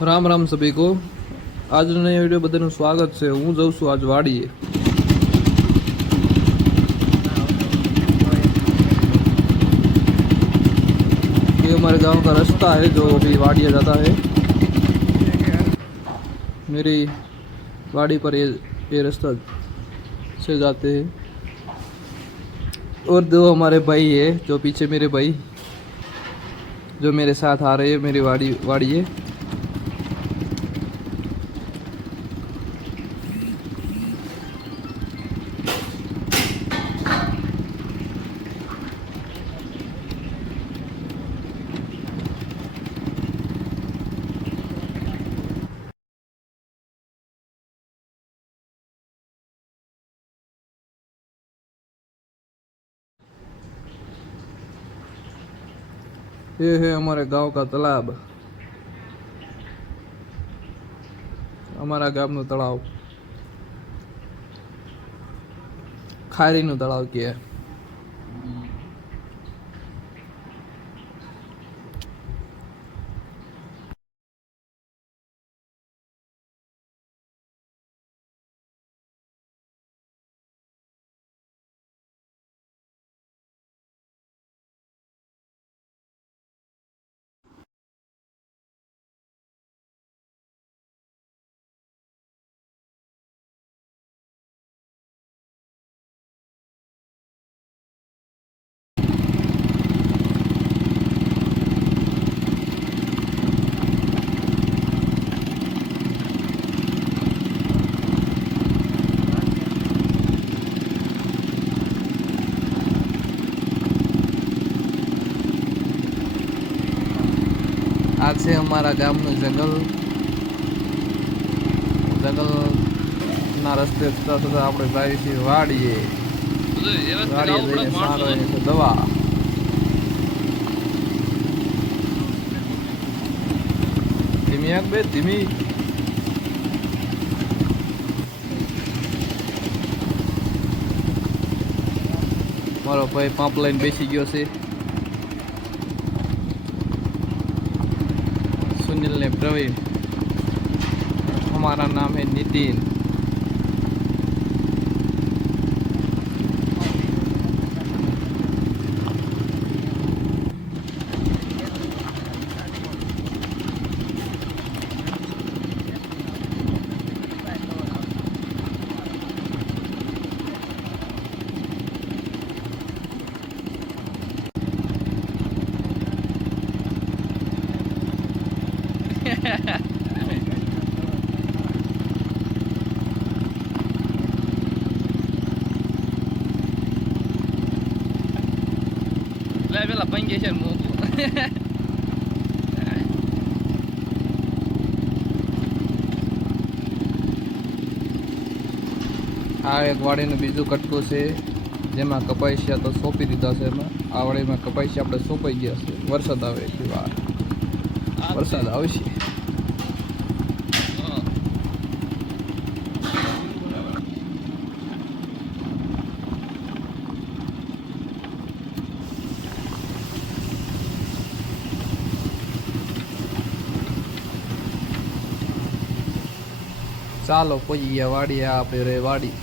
राम राम सभी को। आज नई वीडियो बधाનું સ્વાગત છે। હું જઉં છું આજ વાડીએ। ये हमारे गांव का रास्ता है जो अभी वाड़िया जाता है। मेरी वाड़ी पर ये रास्ता से जाते हैं। और दो हमारे भाई है जो पीछे मेरे भाई जो मेरे साथ आ रहे हैं मेरी वाड़ी है। ये है हमारे गांव का तालाब। हमारा गांव નું તળાવ ખારીનું તળાવ કે આ છે અમારા ગામનું જંગલ। જંગલના રસ્તે થતા થતા આપણે જાય છીએ વાડીએ જઈને સારો છે દવા। ધીમી આગ બે ધીમી। મારો ભાઈ પંપ લઈને બેસી ગયો છે। सुनील ने प्रवीण, हमारा नाम है नितिन। પેલા પંગે છે આ એક વાડીનું બીજું કટકું છે જેમાં કપાસિયા તો સોંપી દીધા છે। એમાં આ વાડીમાં કપાસિયા આપણે સોંપાઈ ગયા છે। વરસાદ આવે એટલી વાર વરસાદ આવશે। ચાલો પહોંચી ગયા વાડી। આ આપણે રે વાડી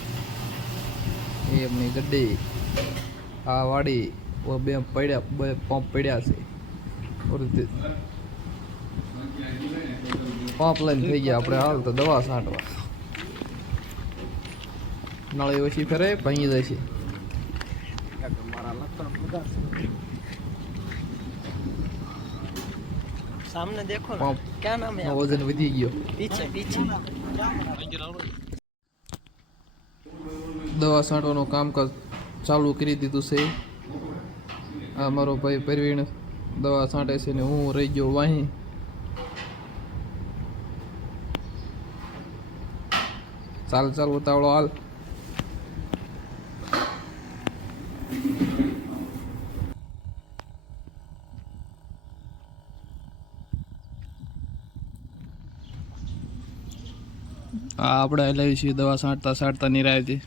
એ એમની ગड्डी। આ વાડી બે પડ્યા બે પંપ પડ્યા છે। પંપ લઈને થઈ ગયા આપણે હાલ તો દવા છાંટવા। નળી ઓછી ફેરે ભાંગી જાય છે। सामने देखो ना, पंप क्या नाम है? वजन वधी गयो। पीछे पीछे દવા છાંટવાનું કામકાજ ચાલુ કરી દીધું છે। આ મારો ભાઈ પ્રવીણ દવા છાંટે છે ને હું રહી ગયો વાહી। ચાલ ચાલ ઉતાવળો હાલ। આપણે હલાવી છીએ દવા છાંટતા છાંટતા નિરાયથી।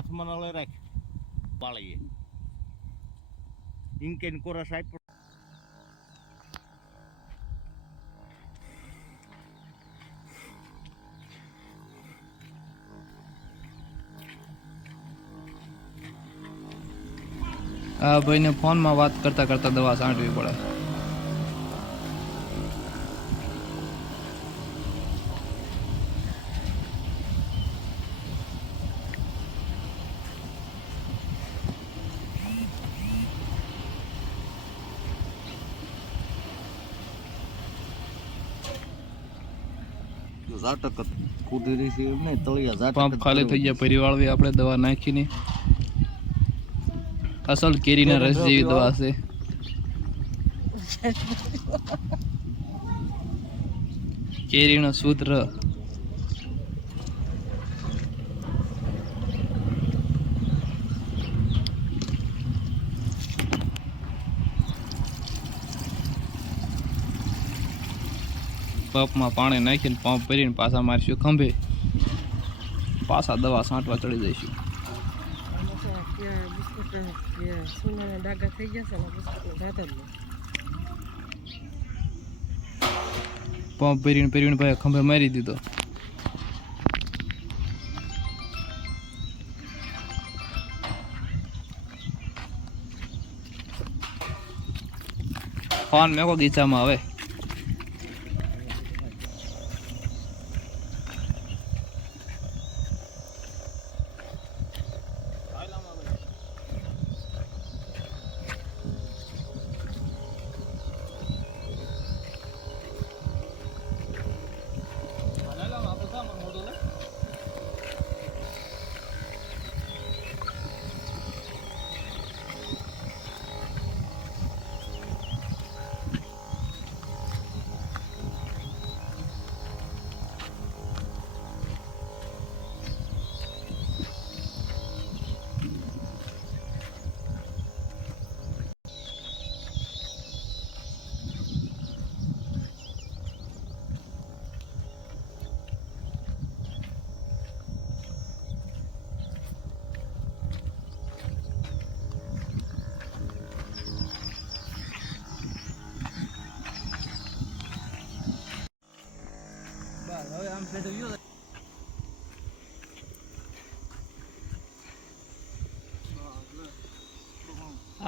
હાથમાં નળે રાખ પાળીએ ઇન્કેન કોરસ આપ્યો આ ભાઈને ફોનમાં વાત કરતા કરતા દવા છાંટવી પડે. ઝાટક કુદરી છે એમ નહીં તળિયા ઝાટક પંપ ખાલી થઈ ગયા પરિવાળવી આપણે દવા નાખીને. અસલ કેરીના રસ જેવી દવા છે. કેરીનો શુદ્ધ રસ. પંપમાં પાણી નાખીને પંપ ભરીને પાછા મારશું ખંભે, પાછા દવા છાંટવા ચડી જઈશું. પંપ ભરીને ભાઈ ખંભે મારી દીધો. ફોન મેકો ગીચામાં હવે.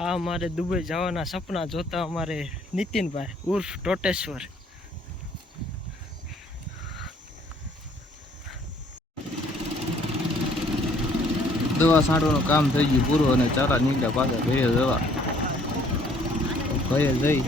આ અમારે દુબઈ જવાના સપના જોતા અમારે નીતિનભાઈ ઉર્ફ ટોટેશ્વર. દવા છાંટવાનું કામ થઈ ગયું પૂરું અને ચાલા નીકળ્યા પાછા ઘરે દવા ઘરે જઈ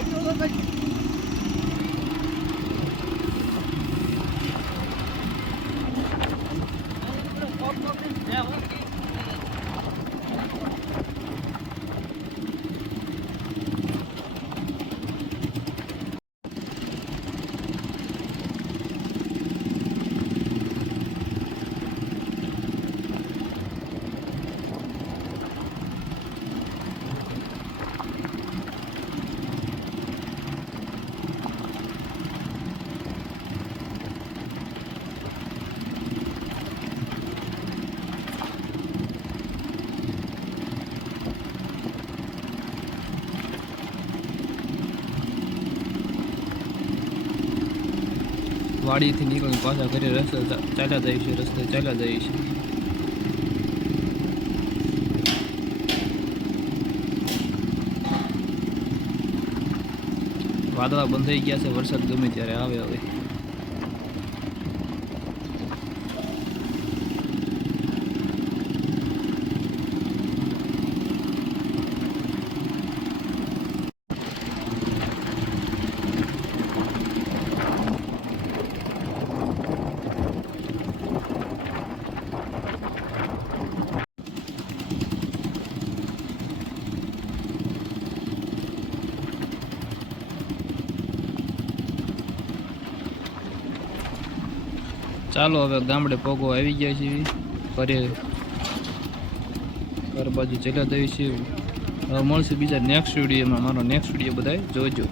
વાડીથી નીકળી પાછા ઘરે રસ્તે ચાલ્યા જાય છે. વાદળા બંધ થઈ ગયા છે, વરસાદ ગમે ત્યારે આવે હવે. ચાલો હવે ગામડે પોગો આવી ગયા છીએ, ઘર બાજુ ચલ્યા જઈએ છીએ. હવે મળશે બીજા નેક્સ્ટ વિડીયોમાં. મારો નેક્સ્ટ વિડીયો બધાય જોજો.